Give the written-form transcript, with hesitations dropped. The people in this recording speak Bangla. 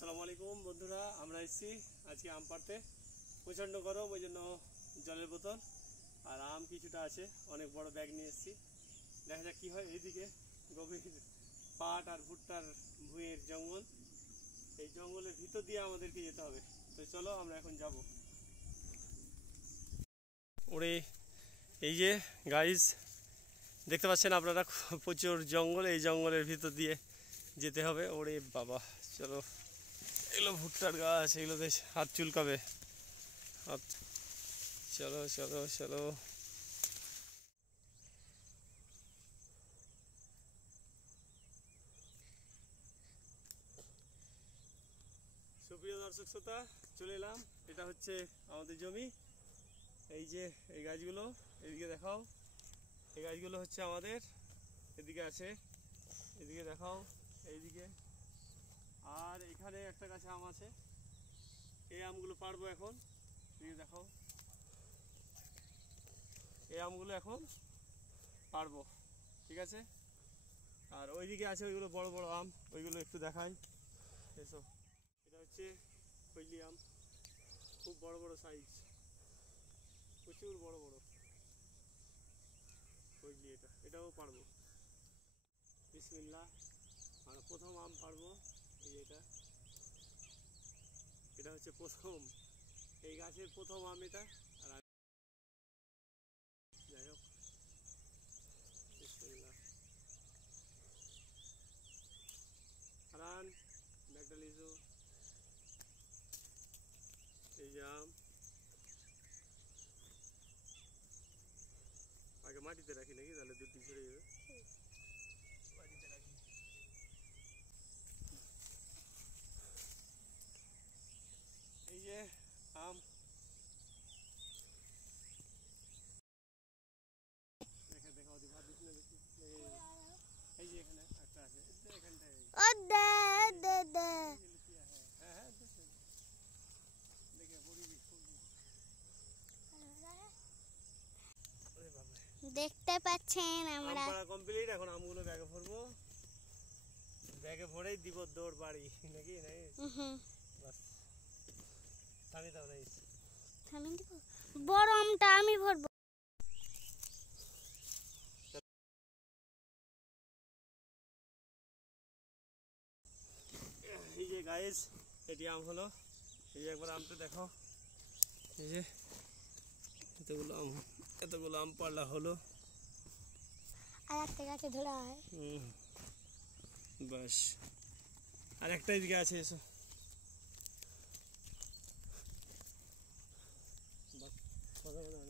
আসসালামু আলাইকুম বন্ধুরা, আমরা এসেছি আজকে আম পাড়তে। প্রচণ্ড গরম, ওই জন্য জলের বোতল আর আম কিছুটা আছে, অনেক বড় ব্যাগ নিয়ে এসেছি। দেখা যাক কী হয়। এইদিকে গভীর পাট আর ভুট্টার ভুঁইয়ের জঙ্গল, এই জঙ্গলের ভিতর দিয়ে আমাদেরকে যেতে হবে। তো চলো আমরা এখন যাব। ওরে এই যে গাইজ দেখতে পাচ্ছেন আপনারা, প্রচুর জঙ্গল, এই জঙ্গলের ভিতর দিয়ে যেতে হবে। ওরে বাবা, চলো। এগুলো ভুট্টার গাছ, এগুলোতে হাত চুলকাবে হাত। চলো চলো চলো। সুপ্রিয় দর্শক শ্রোতা, চলে এলাম। এটা হচ্ছে আমাদের জমি। এই যে এই গাছগুলো, এদিকে দেখাও। এই গাছগুলো হচ্ছে আমাদের, এদিকে আছে, এদিকে দেখাও, এইদিকে। আর এখানে একটা গাছে আম আছে, এই আমগুলো পাড়বো এখন। এদিকে দেখাও, এই আমগুলো এখন পাড়বো, ঠিক আছে। আর ওইদিকে আছে ওইগুলো বড় বড় আম, ওইগুলো একটু দেখাই, এসো। এটা হচ্ছে ফজলি আম, খুব বড় বড় সাইজ, প্রচুর বড় বড় ফজলি। এটাও পারবো, বিসমিল্লাহ। আর প্রথম আম পারবো, এই এটা হচ্ছে প্রথম, এই গাছের প্রথম আম এটা। আর যাই হোক, বিসমিল্লাহ। হারান ব্যাগটা লিজু। এই যে আম, আগে মাটিতে রাখি নাকি, তাহলে দুটি ঝরে যাবে। মাটিতে রাখি। এই যে আম, দেখে দেখা ওদি ভাত দিস না বেশি। এই যে এখানে একটা আছে, এখানটায়। হ্যাঁ হ্যাঁ, দেখে পরিবেশ দেখতে পাচ্ছেন আমরা কমপ্লিট। এখন আমগুলো ব্যাগে ভরবো, ব্যাগে ভরেই দিব দৌড় বাড়ি নাকি। বাস থামি দাও নাই, থামিয়ে দিব। বড় আমটা আমি ভরবো। এই যে গাইস, এটি আম হলো। এই যে একবার আমটা দেখো, এই যে এতগুলো আম পাড়লা হলো। আর একটা গাছে ধরা হয়। বাস, আর একটা এদিকে আছে, এসো। কথা বলা